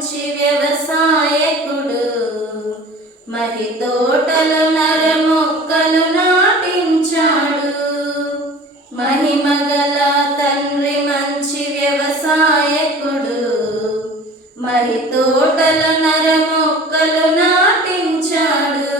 మంచి వ్యవసాయకుడు. మహి తోటలు నర మొక్కలు నాటించాడు. మహిమగల తండ్రి మంచి వ్యవసాయకుడు. మహి తోటలు నర మొక్కలు నాటించాడు.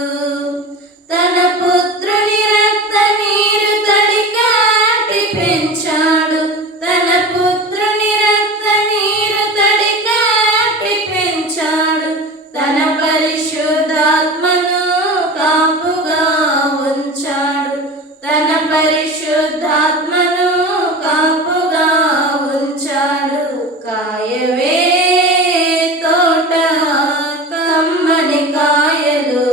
తన పుత్రుని రక్త నీరు తడికాటి పెంచాడు. తన పుత్రుని రక్త నీరు తడికాటి పెంచాడు. తన పరిశుద్ధాత్మను కాపుగా ఉంచాడు. తన పరిశుద్ధాత్మను కాపుగా ఉంచాడు. కాయవే తోట కమ్మని కాయలు,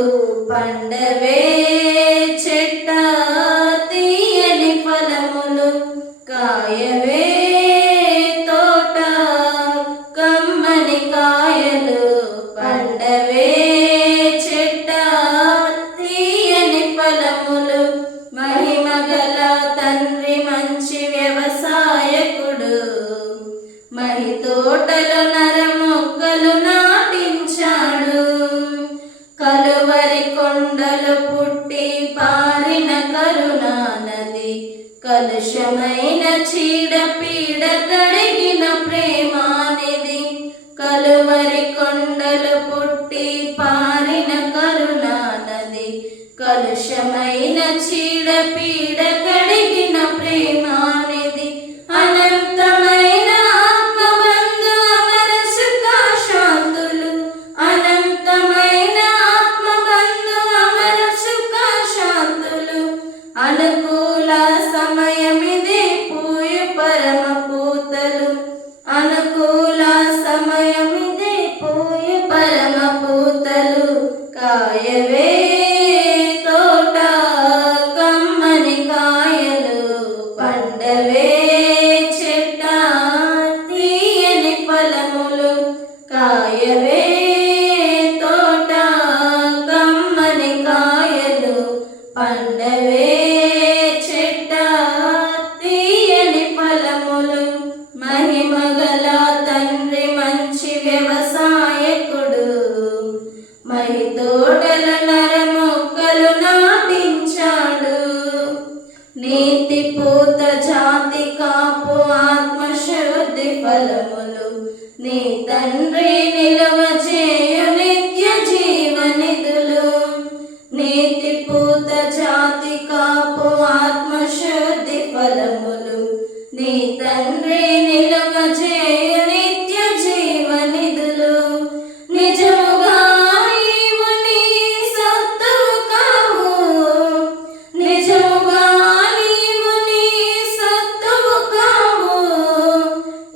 పండవే చెట్ట తీయని ఫలములు. కాయవే తోట కమ్మని కాయలు, పండవే చెట్ట తీయని ఫలములు. మహిమగల తండ్రి మంచి వ్యవసాయకుడు. మహి తోటలు నర మొక్కలు నాటించాడు. కలువరి కొండలు పుట్టి పారిన కరుణా నది, కలుషమైన చీడ పీడ కడిగిన ప్రేమానిధి. కలువరి కొండలు పుట్టి పారిన కరుణా నది, కలుషమైన చీడ పీడ కడిగిన ప్రేమానిధి. అనంతమైన ఆత్మబంధు అమర సుఖ శాంతులు. అనంతమైన ఆత్మబంధు అమర సుఖ శాంతులు. అనుకూల సమయమిదే పూయు పరమ పూతలు. అనుకూల సమయమిదే పూయు పరమ పూతలు. కాయవే తోట కమ్మని కాయలు, పండవే చెట్ట తీయని ఫలములు. కాయవే తోట కమ్మని కాయలు, పండవే చెట్ట తీయని ఫలములు. మహిమగల తండ్రి మంచి వ్యవసాయకుడు. మహి తోటలు నర మొక్కలు నాటించాడు. నీతి పూత జాతి కాపు ఆత్మశుద్ధి ఫలములు. నీ తండ్రి నిలువ చేయు నిత్య జీవనిధులు. నీతి పూత జాతి కాపు ఆత్మశుద్ధి ఫలములు. నీ తండ్రి నిలువ చేయు నిత్య జీవనిధులు. నిజముగా నీవు నీ సత్తువు కావు. నిజముగా నీవు నీ సత్తువు కావు.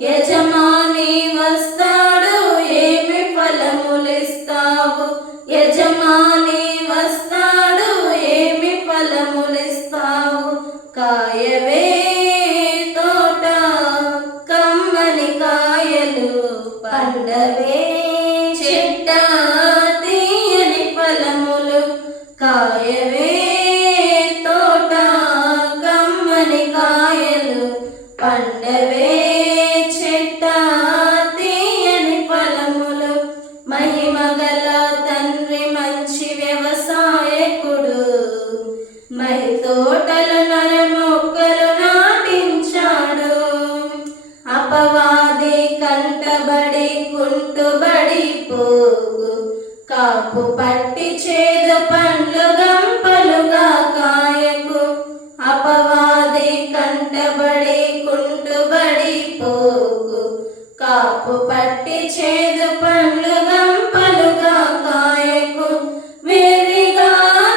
యజమాని వస్తాడు, ఏమి ఫలములిస్తావు. యజమాని వస్తాడు, ఏమి ఫలములిస్తావు. కాయవే తోట కమ్మని కాయలు, పండవే చెట్ట తీయని ఫలములు. కాయవే తోట కమ్మని కాయలు, పండవే చెట్ట తీయని ఫలములు. మహిమగల తండ్రి మంచి వ్యవసాయకుడు. మహి తోటలు నర మొక్కలు నాటించాడు. అపవాది కంటబడి కుంటుబడి పోగు, కాపు పట్టి చేదు పండ్లు గంపలుగా కాయకు. అపవాది కంటబడి కుంటుబడి పోగు, కాపు పట్టి చేదు పండ్లు గంపలుగా కాయకు. వేరిగా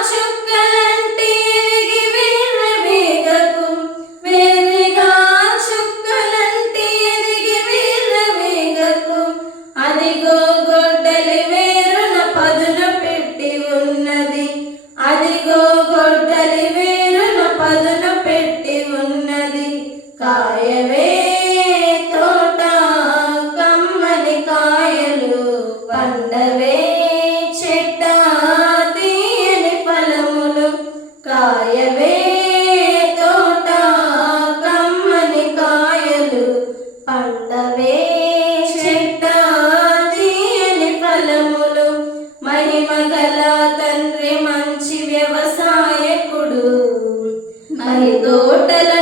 చుక్కలంటి ఎదిగి వీరవేగకు. వేరిగా చుక్కలంటి ఎదిగి వీరవేగకు. అదిగో గొడ్డలి వేరున పదును పెట్టి ఉన్నది. తోటల